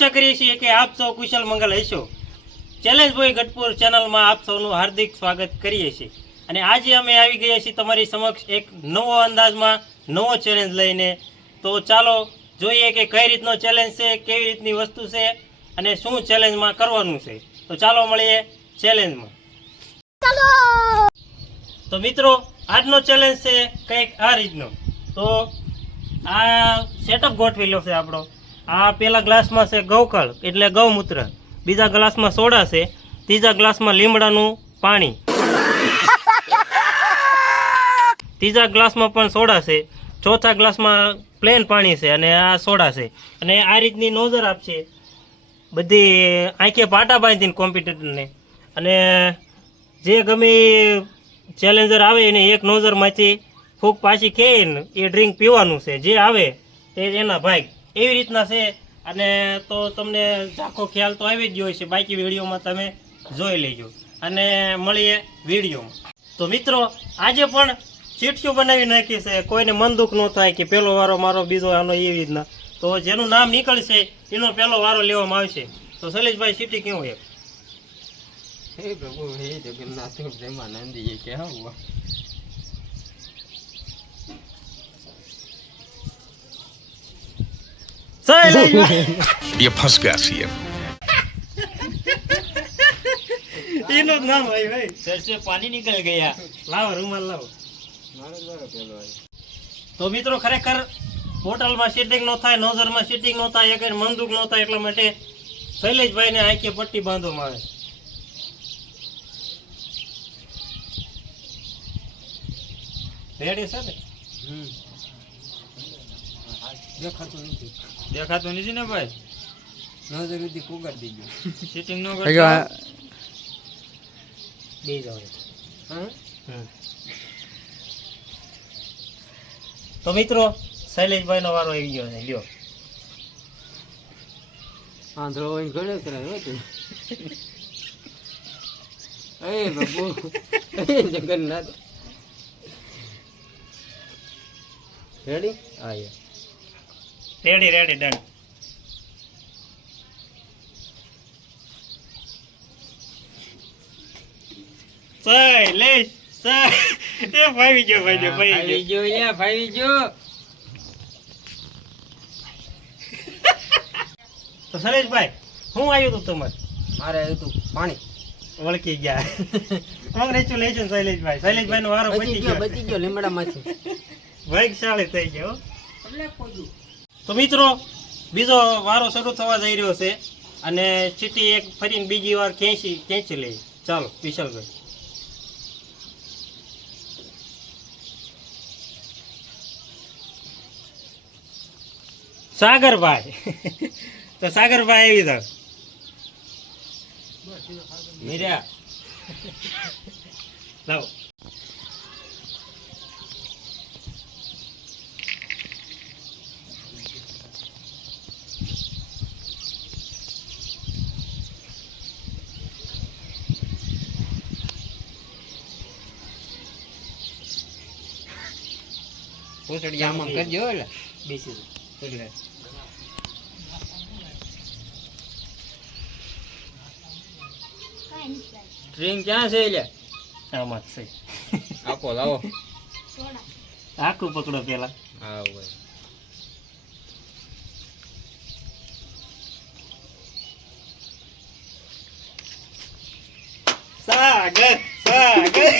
આશા કરીએ છીએ કે આપ સૌ કુશલ મંગલ હશો। ચેલેન્જ બોય ગઢપુર ચેનલમાં આપ સૌનું હાર્દિક સ્વાગત કરીએ છીએ અને આજે અમે આવી ગયા છીએ તમારી સમક્ષ એક નવો અંદાજમાં નવો ચેલેન્જ લઈને। તો ચાલો જોઈએ કે કઈ રીતનો ચેલેન્જ છે, કેવી રીતની વસ્તુ છે અને શું ચેલેન્જમાં કરવાનું છે। તો ચાલો મળીએ ચેલેન્જમાં। તો મિત્રો આજનો ચેલેન્જ છે કંઈક આ રીતનો। તો આ સેટઅપ ગોઠવેલો છે આપણો। આ પહેલા ગ્લાસમાં છે ગૌકળ એટલે ગૌમૂત્ર, બીજા ગ્લાસમાં સોડા છે, ત્રીજા ગ્લાસમાં લીમડાનું પાણી, ત્રીજા ગ્લાસમાં પણ સોડા છે, ચોથા ગ્લાસમાં પ્લેન પાણી છે અને આ સોડા છે। અને આ રીતની નોઝર આપશે બધી આંખે પાટા બાંધીને કોમ્પિટિટરને। અને જે ગમે ચેલેન્જર આવે એને એક નોઝરમાંથી ફૂંક પાછી ખેઈને એ ડ્રિંક પીવાનું છે, જે આવે તે એના ભાગ એવી રીતના છે। અને તો તમને ઝાખો ખ્યાલ તો આવી જ ગયો છે, બાકી વિડીયોમાં તમે જોઈ લેજો અને મળીએ વિડીયોમાં। તો મિત્રો આજે પણ ચીઠીઓ બનાવી નાખી છે, કોઈને મન દુઃખ ન થાય કે પહેલો વારો મારો બીજો આનો એવી રીતના। તો જેનું નામ નીકળશે એનો પહેલો વારો લેવામાં આવશે। તો શૈલેષભાઈ ચીઠી કેવું એક? હે પ્રભુ હે જગન્નાથ પ્રેમાનંદ ये क्या हुआ? ये फंस गया सीएम। એનું જ નામ ભાઈ ભાઈ सर से पानी निकल गया। લાવો રૂમાલ લાવો। તો મિત્રો ખરેખર બોટલમાં સીટિંગ ન થાય, નોઝરમાં સીટિંગ ન થાય, એક મંદુક ન થાય એટલા માટે શૈલેષભાઈને આંખે પટ્ટી બાંધવામાં આવે। રેડી છે ને? દેખાતું નથી ને ભાઈ, નજર સુધી કુગર દીજો સીટિંગ નો બે જાવ। તો મિત્રો શૈલેષભાઈ નો વારો આવી ગયો છે, લ્યો। આંધળો હોય ઘરે કરાય હતું। એ બાબુ જગન્નાથ રેડી? હા રેડી રેડી ડન। શૈલેષ એ ફાવી ગયો ભાઈ ગયો ભાઈ ગયો યા ભાઈ ગયો। તો શૈલેષભાઈ શું આવ્યું હતું તમારે? મારે આવ્યું હતું પાણી। વળકી ગયા। કોંગ્રેચ્યુલેશન શૈલેષભાઈ, શૈલેષભાઈ નો વારો બચી ગયો લીમડામાંથી। ભાગ્યશાળી થઈ ગયો। તો મિત્રો બીજો વારો શરૂ થવા જઈ રહ્યો છે અને ચીટી એક ફરીને બીજી વાર ખેંચી લઈએ। ચાલો વિશાલભાઈ। સાગરભાઈ તો સાગરભાઈ આવી જાવ। મીરા લાવો। પૂછડી આમાં કરજો એટલે બેસી જાઓ। ડ્રિંક ક્યાં છે એટલે? આમાં જ છે। આપો લાવો। આખું પકડો પેલા। હા ભાઈ सागर सागर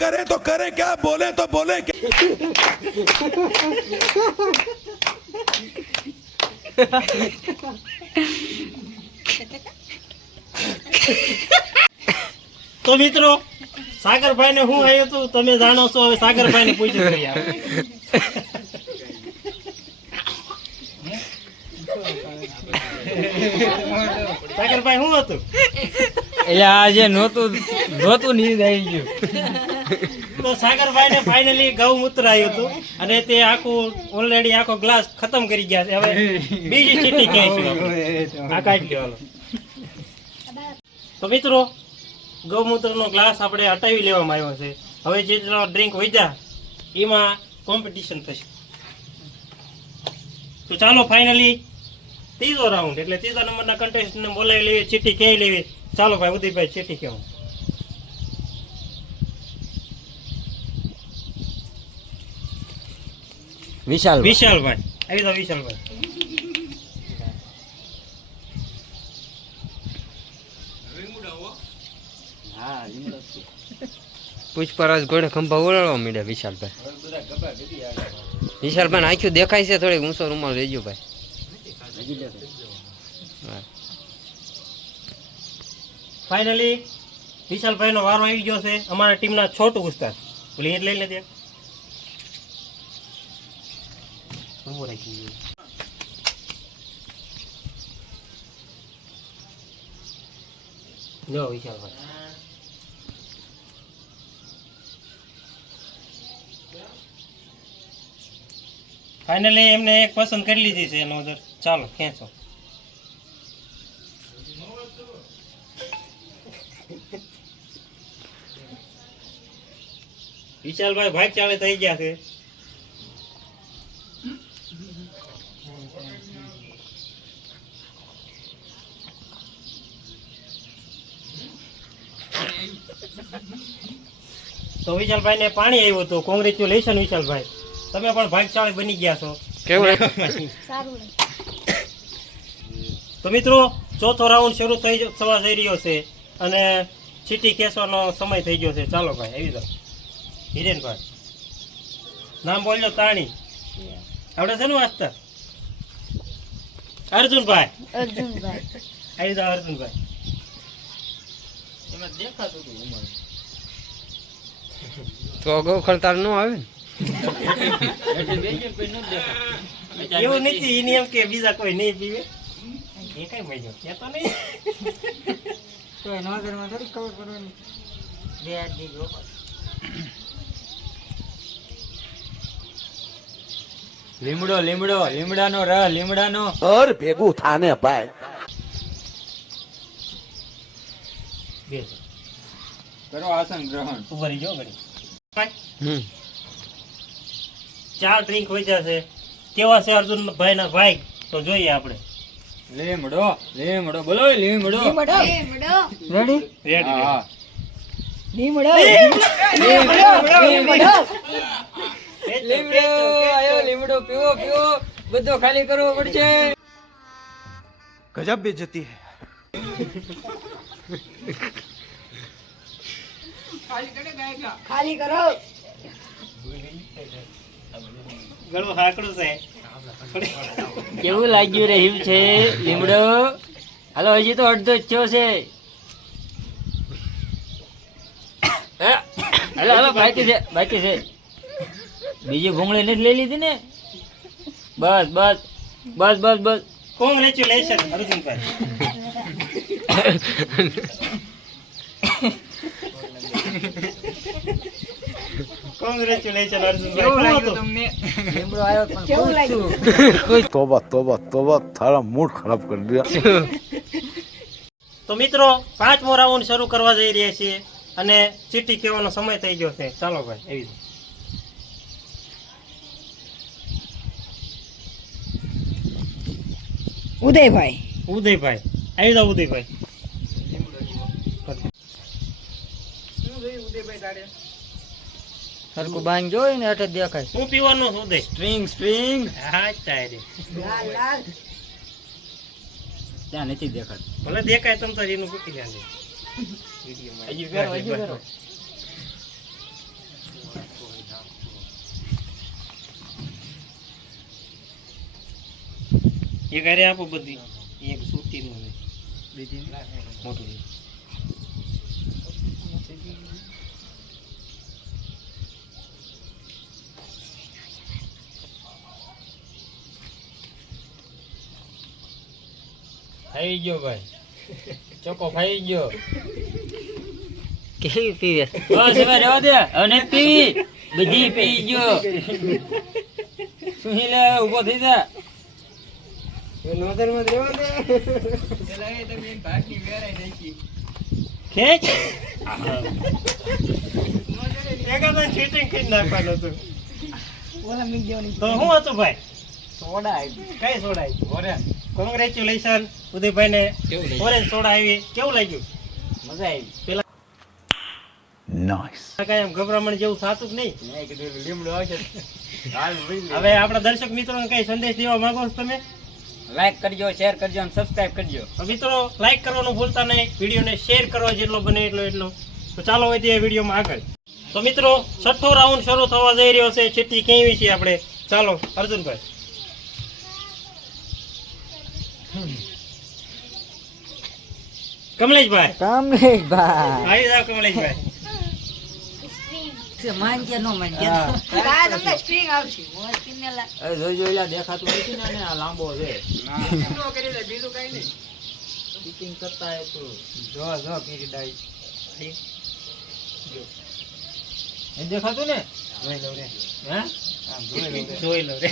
करे तो करे क्या, बोले तो बोले क्या। તો મિત્રો સાગરભાઈ ને શું આવ્યું હતું તમે જાણો છો। હવે સાગરભાઈ ને પૂછી રહ્યા। સાગરભાઈ શું હતું? એટલે આજે નહોતું જોતું નીંદ આવી ગયું। તો સાગરભાઈ ને ફાઇનલી ગૌમૂત્ર આવ્યું હતું અને તે આખું ઓલરેડી આખો ગ્લાસ ખતમ કરી ગયા છે। હવે બીજી ચીટી ખેંચી આ કાઢી લ્યો। તો મિત્રો ગૌમૂત્રનો ગ્લાસ આપણે હટાવી લેવામાં આવ્યો છે। હવે જેટલો ડ્રિંક વધ્યા એમાં કોમ્પિટિશન થશે। તો ચાલો ફાઇનલી ત્રીજો રાઉન્ડ એટલે ત્રીજા નંબરના કન્ટેસ્ટને બોલાવી લેવી, ચીઠી ક્યાંય લેવી. ચાલો ભાઈ ઉદયભાઈ ચીઠી કેવું. વિશાલ વિશાલભાઈ આવી જાઓ વિશાલભાઈ. પૂછપરછ ઘોડે ખંભા ઓળાડવા માંડ્યા વિશાલભાઈ આંખ્યું દેખાય છે, થોડીક ઊંચો રૂમાલ લેજો ભાઈ. ફાઇનલી વિશાલભાઈનો વારો આવી ગયો છે. અમારા ટીમના છોટું ઉસ્તાદ બોલી એટલે લઈ લેજે. જો વિશાલભાઈ ફાઇનલી એમને એક પસંદ કરી લીધી છે નોઝર. ચાલો ખેંચો. વિશાલભાઈ ભાગચાળે થઈ ગયા છે. તો વિશાલભાઈ ને પાણી આવ્યું હતું. કોંગ્રેચ્યુલેશન વિશાલભાઈ, તમે પણ ભાગશાળી બની ગયા છો. કેવું તો મિત્રો ચોથો રાઉન્ડ શરૂ થવા જઈ રહ્યો છે અને ચીઠી ખેંચવાનો સમય થઈ ગયો છે. ચાલો ભાઈ આવી જાઓ. હિરેનભાઈ નામ બોલ્યો તાણી આવડે છે ને વાંચતા? અર્જુનભાઈ આવી જાઓ અર્જુનભાઈ. તો અગાઉ ખડતાળ ન આવે ને. એવું નથી, એની એમ કે બીજા કોઈ નહીં પીવે એ કઈ મજો કેતો નહીં. તો એના ઘરમાં થોડી ખબર પડવાની. બે હાથ દીધો લીમડાનો રસ લીમડાનો और भेगू थाने भाई બે કરો આસન ગ્રહણ. ઉભા રહી જાઓ ઘડી. 4 ડ્રિંક હોય છે. કેવા છે અર્જુનભાઈ ના ભાઈ તો જોઈએ આપણે. લીમડો બોલો લીમડો. રેડી? હા લીમડો આયો લીમડો પીવો બધો ખાલી કરવો પડશે. गजब बेइज्जती है ગળું હાકડું છે. કેવું લાગ્યું રહ્યું છે લીમડો? હાલો હજી તો અડધો જ થયો છે. હાલો બાકી છે બીજી ભૂંગળી નથી લઈ લીધી ને? બસ. કોંગ્રેચ્યુલેશન અર્જુનભાઈ. કોંગ્રેચ્યુલેશન અર્જુનભાઈ. તમને લીમડો આવ્યો પણ तौबा तौबा तौबा थारा मूड खराब कर दिया તો મિત્રો 5મો રાઉન્ડ શરૂ કરવા જઈ રહ્યા છીએ અને ચીઠી કહેવાનો સમય થઈ ગયો છે. ચાલો ભાઈ એવી રીતે. ઉદયભાઈ આવી જાઓ ઉદયભાઈ. સરખું બાંગ જોઈ ને એટલે દેખાય. હું પીવાનું છું ઉદય? સ્ટ્રિંગ હા તારે ત્યાં નથી દેખાતું. ભલે દેખાય તમ તારી એનું પૂછી લેજે. એક હારે આપો બધી. એક સૂતી નું બીજી મોટું. ખાઈ ગયો ભાઈ, ચોકો ખાઈ ગયો. કેવી પીવે? બસ હવે રહેવા દે, હવે નથી પીવી, બધી પી ગયો. શું લે ઉભો થઈ જા. ખેંચ. ચીટિંગ કરી નાખવાનું હતું. તો શું હતું ભાઈ? સોડા કઈ સોડા? કોંગ્રેચ્યુલેશન ઉદયભાઈને કેવું લાગ્યું? ઓરેન્જ સોડા આવી કેવું લાગ્યું? મજા આવી. પેલા કાંઈ એમ ગભરામણ જેવું થતું જ નહીં. મેં કીધું લીમડો આવશે. હાલ ભાઈ. હવે આપણા દર્શક મિત્રોને કઈ સંદેશ દેવા માંગો છો તમે? લાઈક કરજો, શેર કરજો અને સબસ્ક્રાઇબ કરજો. તો મિત્રો લાઈક કરવાનું ભૂલતા નહીં, વિડીયોને શેર કરો જેટલો બને એટલો. તો ચાલો હોય તે વિડીયોમાં આગળ. તો મિત્રો 6થો રાઉન્ડ શરૂ થવા જઈ રહ્યો છે. ચીઠી કેવી છે આપણે? ચાલો અર્જુનભાઈ. કમલેશભાઈ આવી જાવ. કમલેશભાઈ જોઈ જોઈ દેખાતું નથી ને આ લાંબો છે. બીજું કઈ નહીં. ચીટિંગ કરતા હે તું. જો પીરી ડાઈ. એ દેખાતું ને? જોઈ લઉં રે. હે? આમ જોઈ લઉં રે. જોઈ લો રે.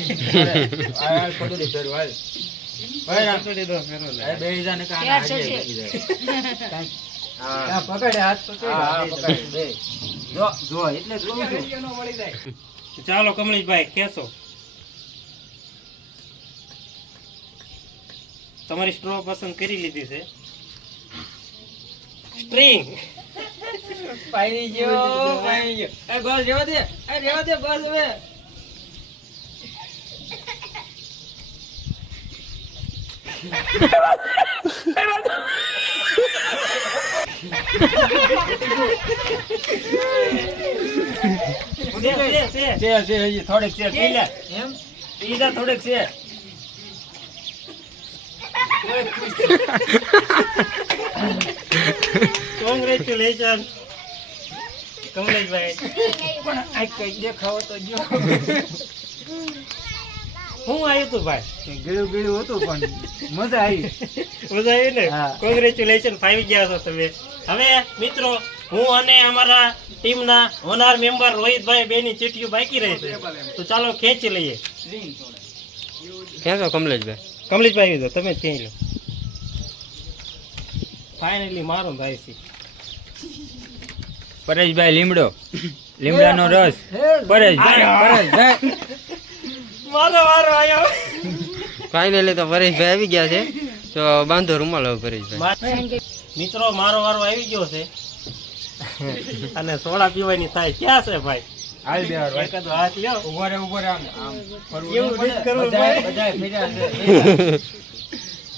આ પટોળી ફેરવું હાલ. ભાઈ રામ. પટોળી દો ફેરો લે. એ બેહી જા ને કાના હાજે લાગી જાય. હા પકડે હાથ પકડે. હા પકડ દે. જો જો એટલે જ કહું છું. મળી જાય. ચાલો કમલેશભાઈ ખેંચો. તમારી સ્ટ્રો પસંદ કરી લીધી છે. સ્ટ્રિંગ. પાણી ગયો. એ બસ રેવા દે. બસ હવે. છે હજી થોડેક છે પી લે. એમ પી જા થોડેક છે. કોંગ્રેચ્યુલેશન કમલેશભાઈ. પણ આ કઈ દેખાવો તો જો. હું આવ્યું તું ભાઈ? ગીળું ગીળું હતું પણ મજા આવી. મજા આવી ને? હા. કોંગ્રેચ્યુલેશન ફાવી ગયા છો તમે. હવે મિત્રો હું અને અમારા ટીમના હોનાર મેમ્બર રોહિતભાઈ બેની ચીઠીઓ બાકી રહી છે. તો ચાલો ખેંચી લઈએ. ક્યાં છો કમલેશભાઈ? કમલેશભાઈ આવી જાઓ, તમે જ ખેંચી લો. ફાઇનલી મારો ભાઈ છે. પરેશભાઈ લીમડો. લીમડાનો રસ. પરેશભાઈ. મારો વારો આવ્યો. ફાઇનલી તો પરેશભાઈ આવી ગયા છે. તો બાંધો રૂમાલ હવે પરેશભાઈ. મિત્રો મારો વારો આવી ગયો છે અને સોડા પીવાની થાય. ક્યાં છે ભાઈ? હાલ બેહાર ભાઈ. એકાદો હાથ લ્યો. ઉભો રે આમ ફરવું એવું નહીં રીત કરવું પડે. ભાઈ. બધાય ફેર્યા છે.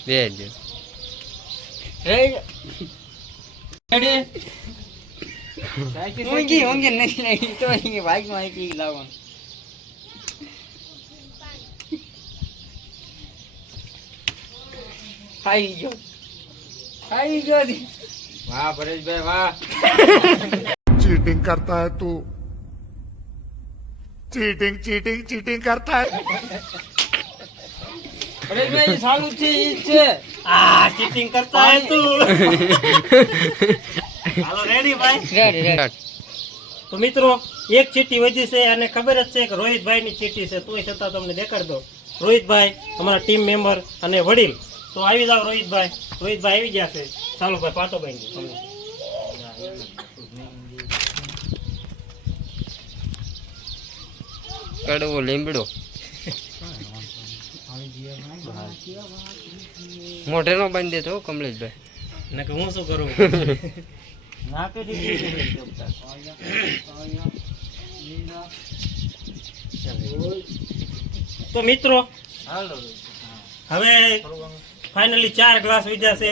બે જ. ઊંઘી નથી લઈ તો અહીં બાઈકમાં એક લાવવાનું. આવી ગયો વાહ પરેશભાઈ વાહ. चीटिंग करता है तू चीटिंग करता है પરેશભાઈ સારું છે ઈ જ છે. આ ચીટિંગ કરતા હે તું. હાલો રેડી ભાઈ. તો મિત્રો એક ચીઠી વધી છે અને ખબર જ છે કે રોહિતભાઈની ચીઠી છે. તોય છતાં તમને દેખાડ દો. રોહિતભાઈ અમારા ટીમ મેમ્બર અને વડીલ. તો આવી જાવ રોહિતભાઈ. રોહિતભાઈ આવી ગયા છે. ચાલો ભાઈ પાટો બાંધી દો. કડવો લીમડો. મોઢે નો બાંધી દેતો હો કમલેશભાઈ. નકર હું શું કરું? નાખી દીધી. તો મિત્રો હાલો હવે ફાઇનલી 4 ગ્લાસ વીધા છે.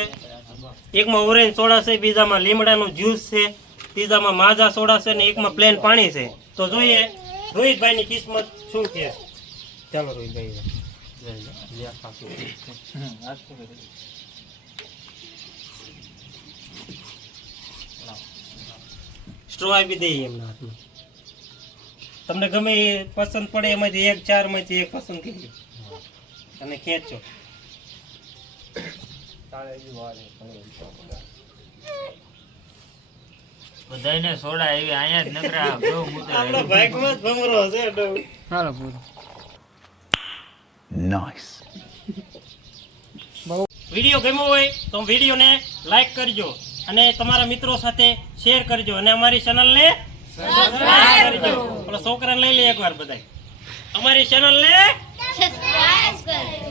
એકમાં ઓરેન્જ સોડા છે, બીજામાં લીમડાનું જ્યુસ છે, ત્રીજામાં માઝા સોડા છે અને એકમાં પ્લેન પાણી છે. તો જોઈએ રોહિતભાઈની કિસ્મત શું છે. ચાલો રોહિતભાઈ. સ્ટ્રો આપી દઈએ એમના હાથમાં. તમને ગમે એ પસંદ પડે એમાંથી એક 4 માંથી એક પસંદ કરી અને ખેંચો. બધાયને સોડા એવી અહીંયા જ નકરા બહુ મૂતર આપણા ભાગમાં જ ભમરો છે ડો. હાલો પૂરો. વિડીયો ગમ્યો હોય તો વિડીયોને લાઈક કરજો અને તમારા મિત્રો સાથે શેર કરજો અને અમારી ચેનલને સબસ્ક્રાઇબ કરજો. ઓલા છોકરાને લઈ લે એકવાર બધાય. અમારી ચેનલને સબસ્ક્રાઇબ કરો.